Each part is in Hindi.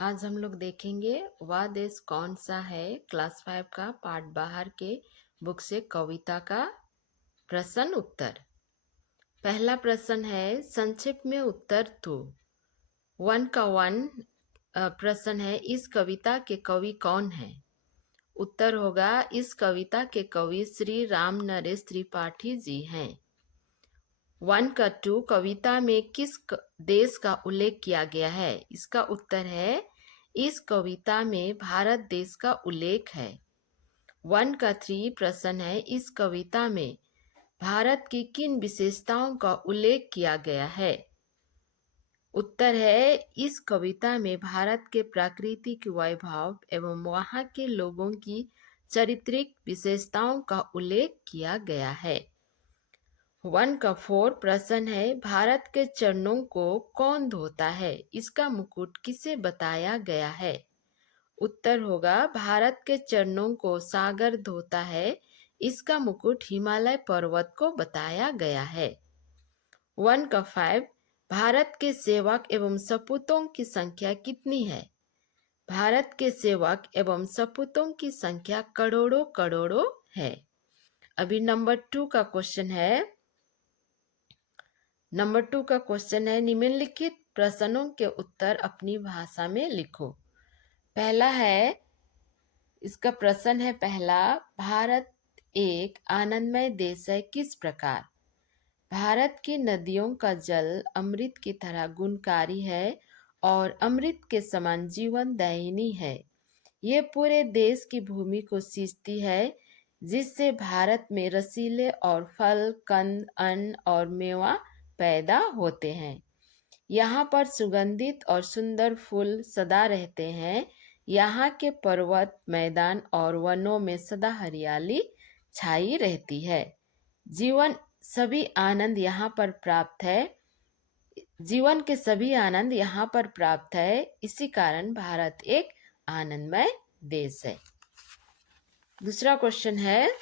आज हम लोग देखेंगे वह देश कौन सा है। क्लास 5 का पार्ट बाहर के बुक से कविता का प्रश्न उत्तर। पहला प्रश्न है, संक्षेप में उत्तर दो। 1 का 1 प्रश्न है, इस कविता के कवि कौन है। उत्तर होगा, इस कविता के कवि श्री राम नरेश त्रिपाठी जी हैं। 1 का 2, कविता में किस देश का उल्लेख किया गया है। इसका उत्तर है, इस कविता में भारत देश का उल्लेख है। 1 का 3 प्रश्न है, इस कविता में भारत की किन विशेषताओं का उल्लेख किया गया है। उत्तर है, इस कविता में भारत के प्राकृतिक वैभव एवं वहाँ के लोगों की चारित्रिक विशेषताओं का उल्लेख किया गया है। 1 का 4 प्रश्न है, भारत के चरणों को कौन धोता है। इसका मुकुट किसे बताया गया है। उत्तर होगा, भारत के चरणों को सागर धोता है। इसका मुकुट हिमालय पर्वत को बताया गया है। 1 का 5, भारत के सेवक एवं सपूतों की संख्या कितनी है। भारत के सेवक एवं सपूतों की संख्या करोड़ों करोड़ों है। अभी नंबर 2 का क्वेश्चन है। निम्नलिखित प्रश्नों के उत्तर अपनी भाषा में लिखो। पहला है, इसका प्रश्न है पहला, भारत एक आनंदमय देश है किस प्रकार। भारत की नदियों का जल अमृत की तरह गुणकारी है और अमृत के समान जीवन दायिनी है। ये पूरे देश की भूमि को सींचती है, जिससे भारत में रसीले और फल, कंद, अन्न और मेवा पैदा होते हैं। यहाँ पर सुगंधित और सुंदर फूल सदा रहते हैं। यहाँ के पर्वत, मैदान और वनों में सदा हरियाली छाई रहती है। जीवन सभी आनंद यहाँ पर प्राप्त है। जीवन के सभी आनंद यहाँ पर प्राप्त है। इसी कारण भारत एक आनंदमय देश है। दूसरा क्वेश्चन है,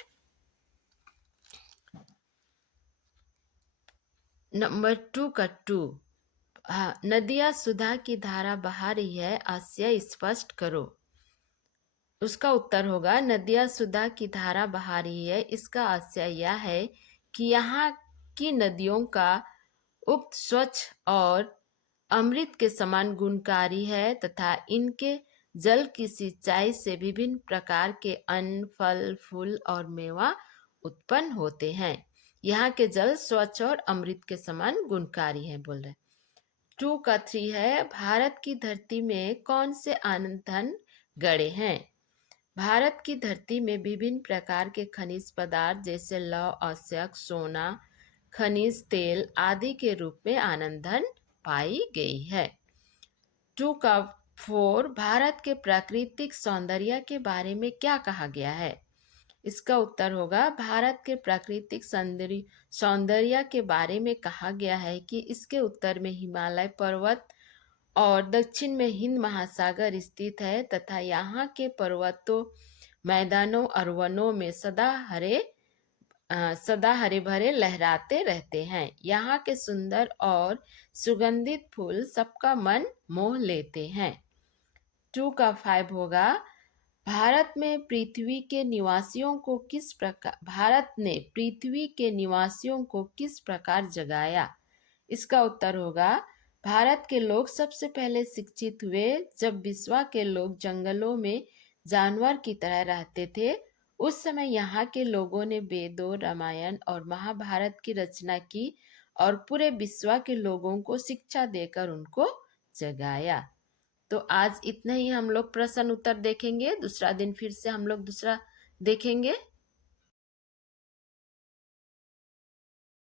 नंबर 2 का 2, नदियाँ सुधा की धारा बहा रही है, आशय स्पष्ट करो। उसका उत्तर होगा, नदियाँ सुधा की धारा बहा रही है। इसका आशय यह है कि यहाँ की नदियों का उक्त स्वच्छ और अमृत के समान गुणकारी है तथा इनके जल की सिंचाई से विभिन्न प्रकार के अन्न, फल, फूल और मेवा उत्पन्न होते हैं। यहाँ के जल स्वच्छ और अमृत के समान गुणकारी है, बोल रहे। 2 का 3 है, भारत की धरती में कौन से आनंद धन गड़े हैं। भारत की धरती में विभिन्न प्रकार के खनिज पदार्थ जैसे लौह, अयस्क, सोना, खनिज तेल आदि के रूप में आनंद धन पाई गई है। 2 का 4, भारत के प्राकृतिक सौंदर्य के बारे में क्या कहा गया है। इसका उत्तर होगा, भारत के प्राकृतिक सौंदर्य के बारे में कहा गया है कि इसके उत्तर में हिमालय पर्वत और दक्षिण में हिंद महासागर स्थित है तथा यहाँ के पर्वतों, मैदानों और वनों में सदा हरे भरे लहराते रहते हैं। यहाँ के सुंदर और सुगंधित फूल सबका मन मोह लेते हैं। 2 का 5 होगा, भारत ने पृथ्वी के निवासियों को किस प्रकार जगाया। इसका उत्तर होगा, भारत के लोग सबसे पहले शिक्षित हुए जब विश्व के लोग जंगलों में जानवर की तरह रहते थे। उस समय यहाँ के लोगों ने वेदों, रामायण और महाभारत की रचना की और पूरे विश्व के लोगों को शिक्षा देकर उनको जगाया। तो आज इतना ही हम लोग प्रश्न उत्तर देखेंगे। दूसरा दिन फिर से हम लोग दूसरा देखेंगे।